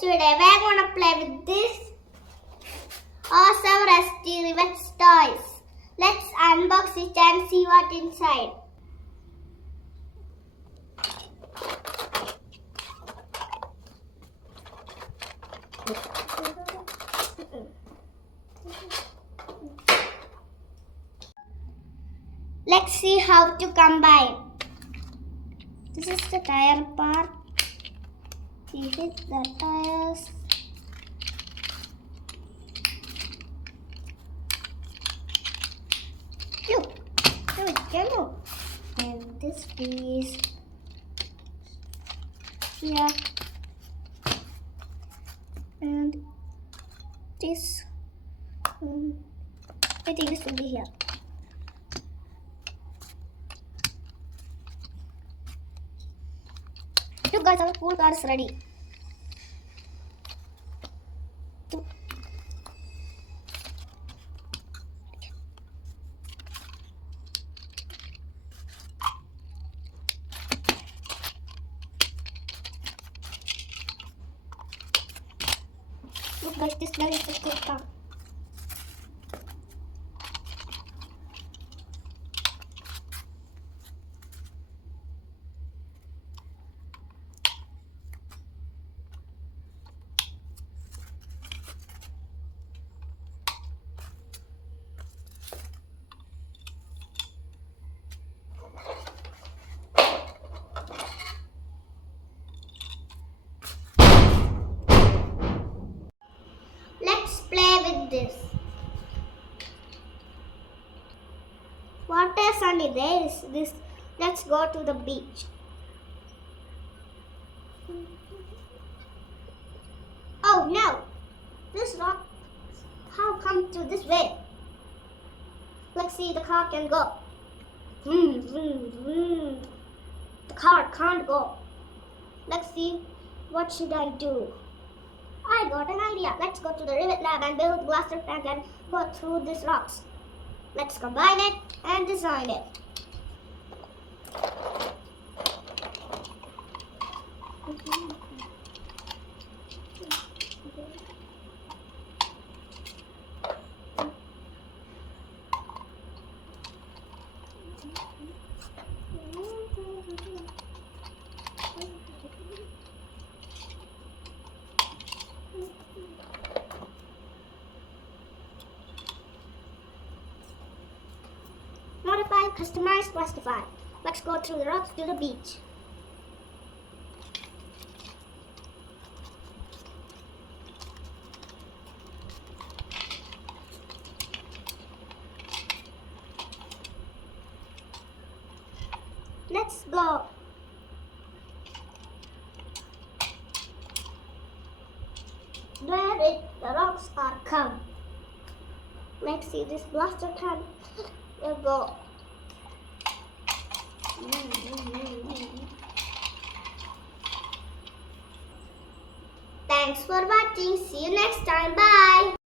today we're gonna play with this awesome rusty Rivets toys. Let's unbox it and see what inside. Let's see how to combine. This is the tire part. You hit the tires. Look, now it can move. And this piece here, and this. I think this will be here. Look guys, our pool car is ready. Look guys, this bag is the pool car. Let's play with this. Water sunny there is this. Let's go to the beach. Oh no! This rock, how come to this way? Let's see, the car can go. Vroom, vroom, vroom. The car can't go. Let's see, what should I do? I got an idea. Let's go to the Rivet lab and build a blaster tank and go through these rocks. Let's combine it and design it. Modify, customize, plastify. Let's go through the rocks to the beach. Let's go. The rocks are come. Let's see this blaster can. We'll go. Thanks for watching. See you next time. Bye.